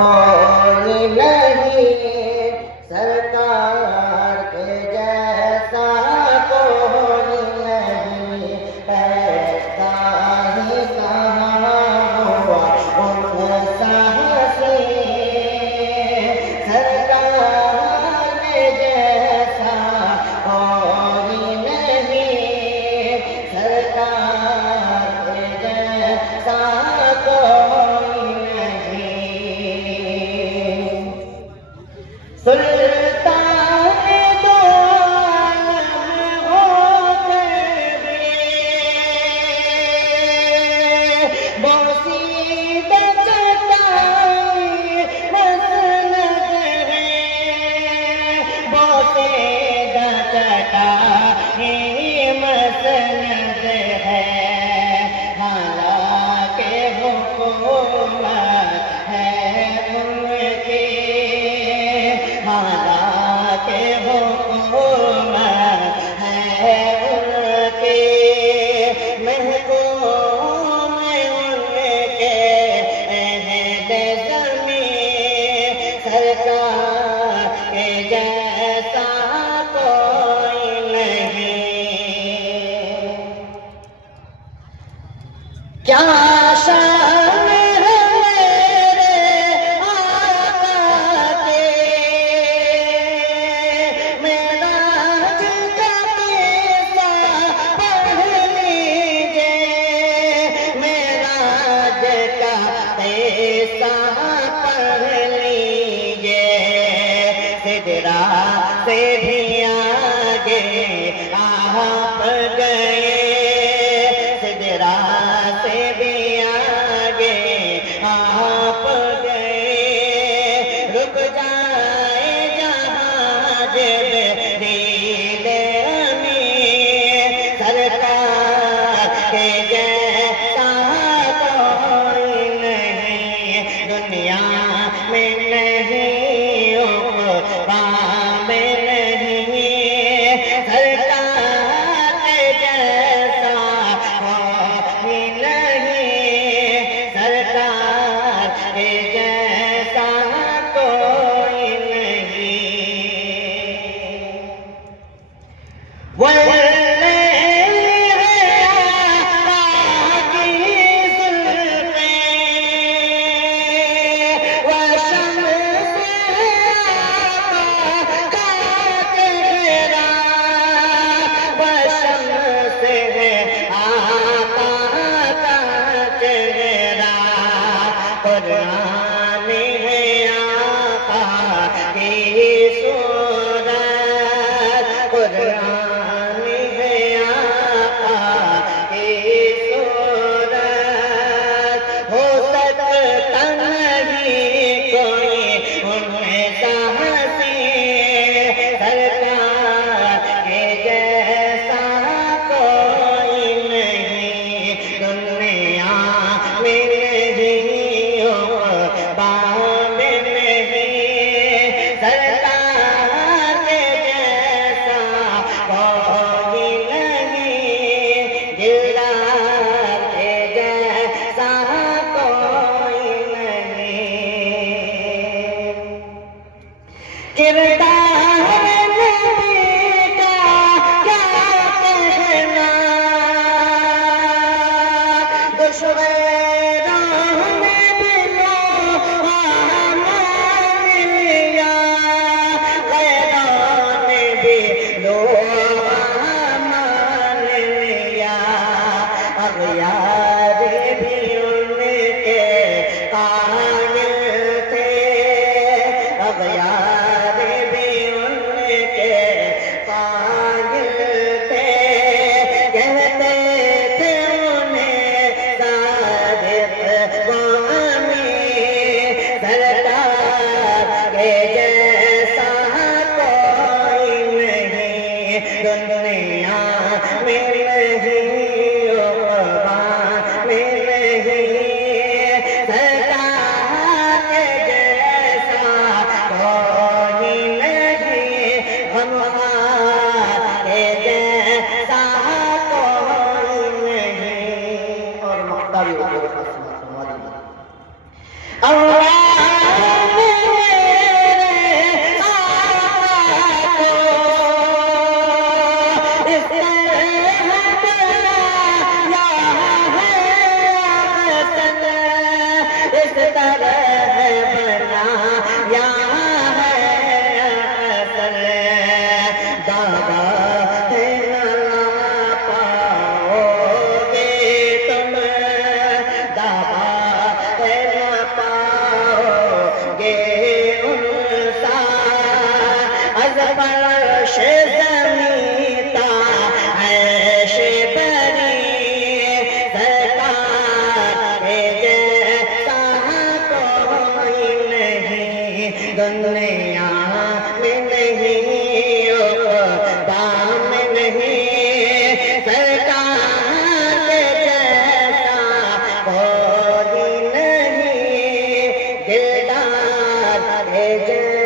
کوئی نہیں سرکار کے جیسا کوئی نہیں پیدا ہی کہاں ہوا ان سا سرکار کے جیسا کوئی نہیں سرکار کے جیسا کوئی سلطان دو عالم ہو کر بھی بوسیدہ چٹائی مسند ہے بوسیدہ چٹائی مسند ہے حالانکہ حکومت ہے ان کی حالانکہ حکومت ہے ان کی محکوم ان کے اہل زمین سرکار کے جیسا کوئی نہیں کیا شان ہے میرے آقا کے معراج کا قصہ پڑھ لیجئے معراج کا قصہ پڑھ لیجئے سدرا سے بھی آگے آپ گئے سدرا سے بھی آگے آپ گئے رک جائے جہاں جبریل امین سرکار کے جیسا کوئی نہیں دنیا میں نہیں عقبا میں نہیں سرکار کے جیسا کوئی نہیں سرکار کے جیسا کوئی نہیں واللیل ہے آقا کی زلفیں والشمس ہے آقا کا چہرہ والشمس ہے آقا کا چہرہ قرآن ہے آقا کی صورت قرآن ہے آقا کی صورت ہو سکتا نہیں کوئی ان سا حسین سرکار کے جیسا کوئی نہیں دنیا میں نہیں عقبا میں نہیں سرکار کے جیسا کوئی نہیں دلدار کے جیسا کوئی نہیں کردار نبی کا کیا کہنا دشویراں میں بھی لوہا مان لیا غیروں نے بھی لوہا مان لیا اغیار بھی ان کے قائل تھے اغیار بھی ان کے قائل تھے کہتے تھے انہیں صادق و امین سرکار کے جیسا کوئی نہیں دنیا میں نہیں عقبا میں نہیں سرکار کے جیسا کوئی نہیں ہمارے جیسا کوئی نہیں اور مختاری اللہ دنیا میں نہیں دام نہیں سرکار کے جیسا کوئی نہیں دلدار کے جیسا